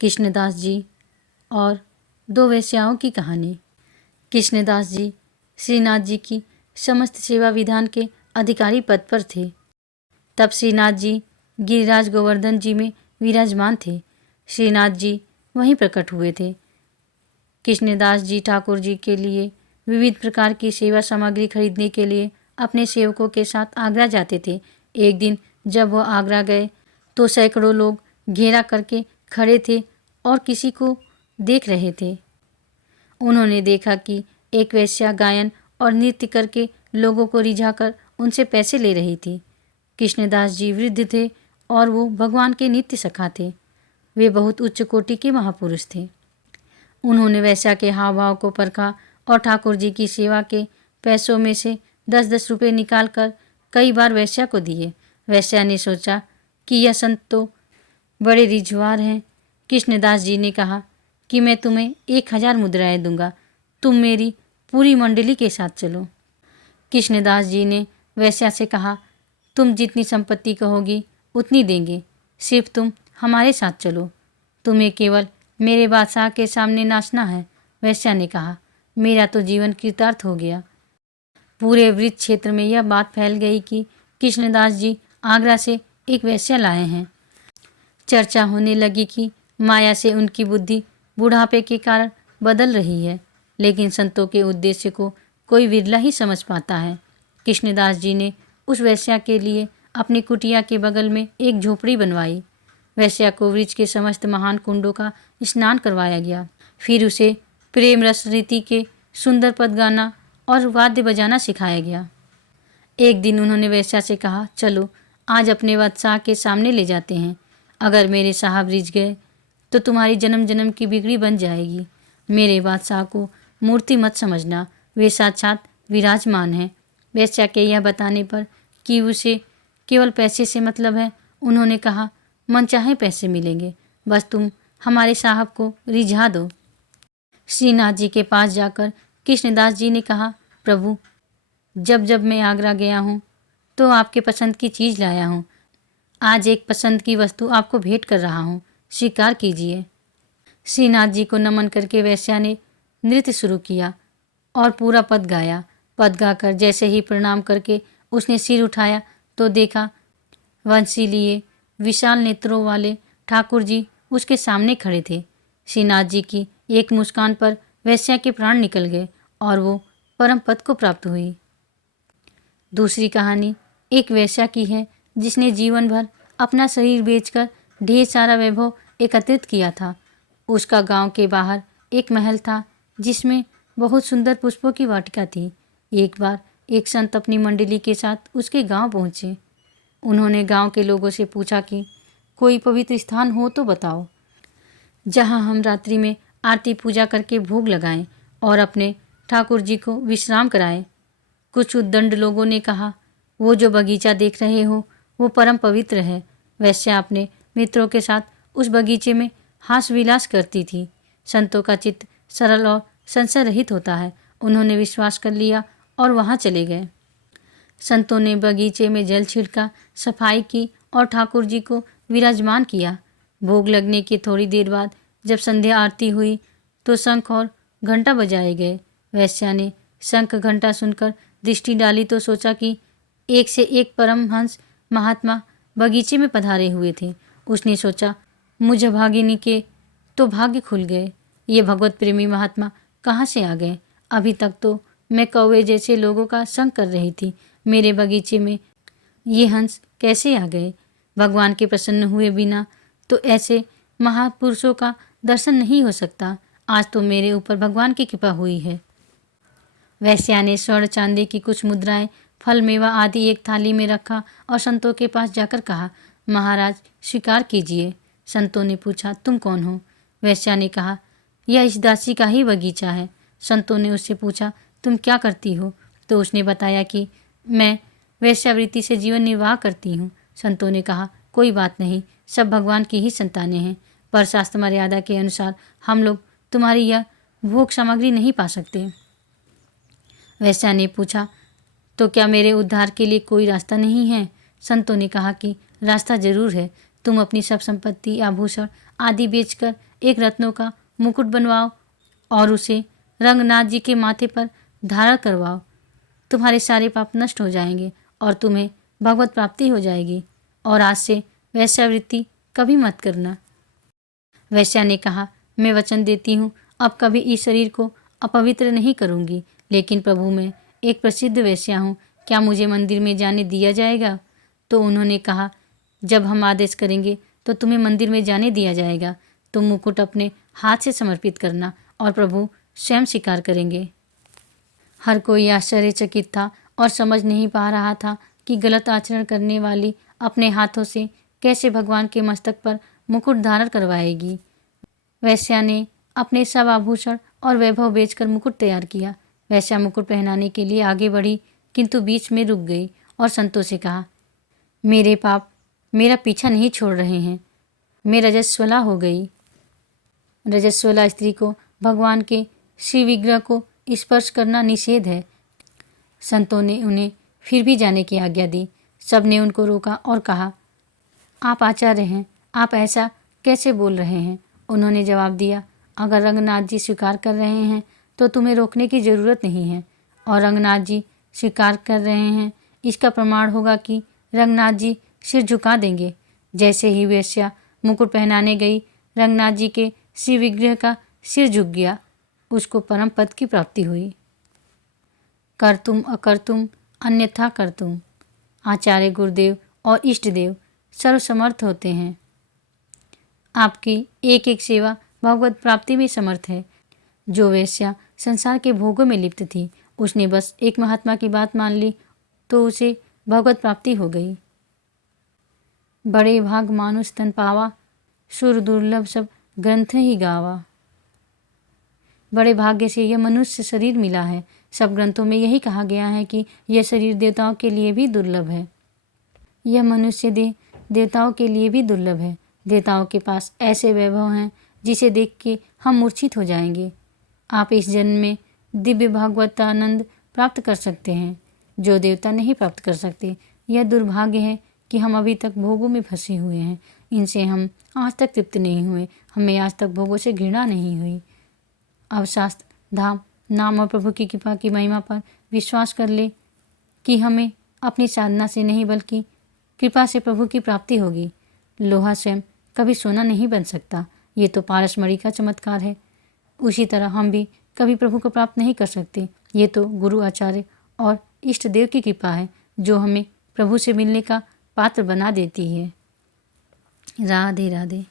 कृष्णदास जी और दो वेश्याओं की कहानी। कृष्णदास जी श्रीनाथ जी की समस्त सेवा विधान के अधिकारी पद पर थे। तब श्रीनाथ जी गिरिराज गोवर्धन जी में विराजमान थे। श्रीनाथ जी वहीं प्रकट हुए थे। कृष्णदास जी ठाकुर जी के लिए विविध प्रकार की सेवा सामग्री खरीदने के लिए अपने सेवकों के साथ आगरा जाते थे। एक दिन जब वह आगरा गए तो सैकड़ों लोग घेरा करके खड़े थे और किसी को देख रहे थे। उन्होंने देखा कि एक वेश्या गायन और नृत्य करके लोगों को रिझाकर उनसे पैसे ले रही थी। कृष्णदास जी वृद्ध थे और वो भगवान के नित्य सखा थे। वे बहुत उच्च कोटि के महापुरुष थे। उन्होंने वेश्या के हाव भाव को परखा और ठाकुर जी की सेवा के पैसों में से 10-10 रुपये निकाल कर कई बार वेश्या को दिए। वेश्या ने सोचा कि यह संत तो बड़े रिझवार हैं। कृष्णदास जी ने कहा कि मैं तुम्हें 1000 मुद्राएं दूंगा, तुम मेरी पूरी मंडली के साथ चलो। कृष्णदास जी ने वेश्या से कहा, तुम जितनी संपत्ति कहोगी उतनी देंगे, सिर्फ तुम हमारे साथ चलो। तुम्हें केवल मेरे बादशाह के सामने नाचना है। वेश्या ने कहा, मेरा तो जीवन कृतार्थ हो गया। पूरे वृत्त क्षेत्र में यह बात फैल गई कि कृष्णदास जी आगरा से एक वेश्या लाए हैं। चर्चा होने लगी कि माया से उनकी बुद्धि बुढ़ापे के कारण बदल रही है, लेकिन संतों के उद्देश्य को कोई विरला ही समझ पाता है। कृष्णदास जी ने उस वेश्या के लिए अपनी कुटिया के बगल में एक झोपड़ी बनवाई। वेश्या को वृक्ष के समस्त महान कुंडों का स्नान करवाया गया। फिर उसे प्रेम रस रीति के सुंदर पद गाना और वाद्य बजाना सिखाया गया। एक दिन उन्होंने वेश्या से कहा, चलो आज अपने बादशाह के सामने ले जाते हैं। अगर मेरे साहब रिझ गए तो तुम्हारी जन्म जन्म की बिगड़ी बन जाएगी। मेरे बादशाह को मूर्ति मत समझना, वे साक्षात विराजमान हैं। वेश्या के यह बताने पर कि उसे केवल पैसे से मतलब है, उन्होंने कहा, मनचाहे पैसे मिलेंगे, बस तुम हमारे साहब को रिझा दो। श्रीनाथ जी के पास जाकर कृष्णदास जी ने कहा, प्रभु, जब जब मैं आगरा गया हूँ तो आपके पसंद की चीज़ लाया हूँ। आज एक पसंद की वस्तु आपको भेंट कर रहा हूँ, स्वीकार कीजिए। श्रीनाथ जी को नमन करके वेश्या ने नृत्य शुरू किया और पूरा पद गाया। पद गाकर जैसे ही प्रणाम करके उसने सिर उठाया तो देखा वंशी लिए विशाल नेत्रों वाले ठाकुर जी उसके सामने खड़े थे। श्रीनाथ जी की एक मुस्कान पर वेश्या के प्राण निकल गए और वो परम पद को प्राप्त हुई। दूसरी कहानी एक वेश्या की है जिसने जीवन भर अपना शरीर बेचकर ढेर सारा वैभव एकत्रित किया था। उसका गांव के बाहर एक महल था जिसमें बहुत सुंदर पुष्पों की वाटिका थी। एक बार एक संत अपनी मंडली के साथ उसके गांव पहुंचे। उन्होंने गांव के लोगों से पूछा कि कोई पवित्र स्थान हो तो बताओ, जहां हम रात्रि में आरती पूजा करके भोग लगाएं और अपने ठाकुर जी को विश्राम कराएं। कुछ उद्दंड लोगों ने कहा, वो जो बगीचा देख रहे हो वो परम पवित्र है। वेश्या अपने मित्रों के साथ उस बगीचे में हास विलास करती थी। संतों का चित्त सरल और संशय रहित होता है। उन्होंने विश्वास कर लिया और वहाँ चले गए। संतों ने बगीचे में जल छिड़का, सफाई की और ठाकुर जी को विराजमान किया। भोग लगने के थोड़ी देर बाद जब संध्या आरती हुई तो शंख और घंटा बजाए गए। वेश्या ने शंख घंटा सुनकर दृष्टि डाली तो सोचा कि एक से एक परमहंस महात्मा बगीचे में पधारे हुए थे। उसने सोचा, मुझ भागिनी के तो भाग्य खुल गए। ये भगवत प्रेमी महात्मा कहाँ से आ गए? अभी तक तो मैं कौवे जैसे लोगों का संग कर रही थी, मेरे बगीचे में ये हंस कैसे आ गए? भगवान के प्रसन्न हुए बिना तो ऐसे महापुरुषों का दर्शन नहीं हो सकता। आज तो मेरे ऊपर भगवान की कृपा हुई है। वेश्या ने स्वर्ण चांदी की कुछ मुद्राएं, फल मेवा आदि एक थाली में रखा और संतों के पास जाकर कहा, महाराज स्वीकार कीजिए। संतों ने पूछा, तुम कौन हो? वेश्या ने कहा, यह इस दासी का ही बगीचा है। संतों ने उससे पूछा, तुम क्या करती हो? तो उसने बताया कि मैं वेश्यावृत्ति से जीवन निर्वाह करती हूँ। संतों ने कहा, कोई बात नहीं, सब भगवान की ही संतानें हैं, पर शास्त्र मर्यादा के अनुसार हम लोग तुम्हारी यह भोग सामग्री नहीं पा सकते। वेश्या ने पूछा, तो क्या मेरे उद्धार के लिए कोई रास्ता नहीं है? संतों ने कहा कि रास्ता जरूर है। तुम अपनी सब संपत्ति, आभूषण आदि बेचकर एक रत्नों का मुकुट बनवाओ और उसे रंगनाथ जी के माथे पर धारण करवाओ। तुम्हारे सारे पाप नष्ट हो जाएंगे और तुम्हें भगवत प्राप्ति हो जाएगी। और आज से वैश्यावृत्ति कभी मत करना। वैश्या ने कहा, मैं वचन देती हूँ, अब कभी इस शरीर को अपवित्र नहीं करूँगी। लेकिन प्रभु, मैं एक प्रसिद्ध वैश्या हूँ, क्या मुझे मंदिर में जाने दिया जाएगा? तो उन्होंने कहा, जब हम आदेश करेंगे तो तुम्हें मंदिर में जाने दिया जाएगा। तुम मुकुट अपने हाथ से समर्पित करना और प्रभु स्वयं स्वीकार करेंगे। हर कोई आश्चर्यचकित था और समझ नहीं पा रहा था कि गलत आचरण करने वाली अपने हाथों से कैसे भगवान के मस्तक पर मुकुट धारण करवाएगी। वैश्या ने अपने सब आभूषण और वैभव बेचकर मुकुट तैयार किया। वैश्या मुकुट पहनाने के लिए आगे बढ़ी, किंतु बीच में रुक गई और संतों से कहा, मेरे पाप मेरा पीछा नहीं छोड़ रहे हैं। मैं रजस्वला हो गई। रजस्वला स्त्री को भगवान के श्री विग्रह को स्पर्श करना निषेध है। संतों ने उन्हें फिर भी जाने की आज्ञा दी। सब ने उनको रोका और कहा, आप आचार्य हैं, आप ऐसा कैसे बोल रहे हैं? उन्होंने जवाब दिया, अगर रंगनाथ जी स्वीकार कर रहे हैं तो तुम्हें रोकने की ज़रूरत नहीं है। और रंगनाथ जी स्वीकार कर रहे हैं, इसका प्रमाण होगा कि रंगनाथ जी सिर झुका देंगे। जैसे ही वैश्या मुकुट पहनाने गई, रंगनाथ जी के श्री विग्रह का सिर झुक गया। उसको परम पद की प्राप्ति हुई। कर्तुम अकर्तुम अन्यथा कर्तुम। आचार्य, गुरुदेव और इष्ट देव सर्वसमर्थ होते हैं। आपकी एक एक सेवा भगवत प्राप्ति में समर्थ है। जो वैश्या संसार के भोगों में लिप्त थी, उसने बस एक महात्मा की बात मान ली तो उसे भगवत प्राप्ति हो गई। बड़े भाग मानुष तन पावा, सुर दुर्लभ सब ग्रंथ ही गावा। बड़े भाग्य से यह मनुष्य शरीर मिला है। सब ग्रंथों में यही कहा गया है कि यह शरीर देवताओं के लिए भी दुर्लभ है। यह मनुष्य देह देवताओं के लिए भी दुर्लभ है। देवताओं के पास ऐसे वैभव हैं जिसे देख के हम मूर्छित हो जाएंगे। आप इस जन्म में दिव्य भागवतानंद प्राप्त कर सकते हैं, जो देवता नहीं प्राप्त कर सकते। यह दुर्भाग्य है कि हम अभी तक भोगों में फंसे हुए हैं। इनसे हम आज तक तृप्त नहीं हुए। हमें आज तक भोगों से घृणा नहीं हुई। अब शास्त्र, धाम, नाम और प्रभु की कृपा की महिमा पर विश्वास कर ले कि हमें अपनी साधना से नहीं बल्कि कृपा से प्रभु की प्राप्ति होगी। लोहा स्वयं कभी सोना नहीं बन सकता। ये तो पारसमणि का चमत्कार है। उसी तरह हम भी कभी प्रभु को प्राप्त नहीं कर सकते। ये तो गुरु, आचार्य और इष्ट देव की कृपा है जो हमें प्रभु से मिलने का पात्र बना देती है। राधे राधे।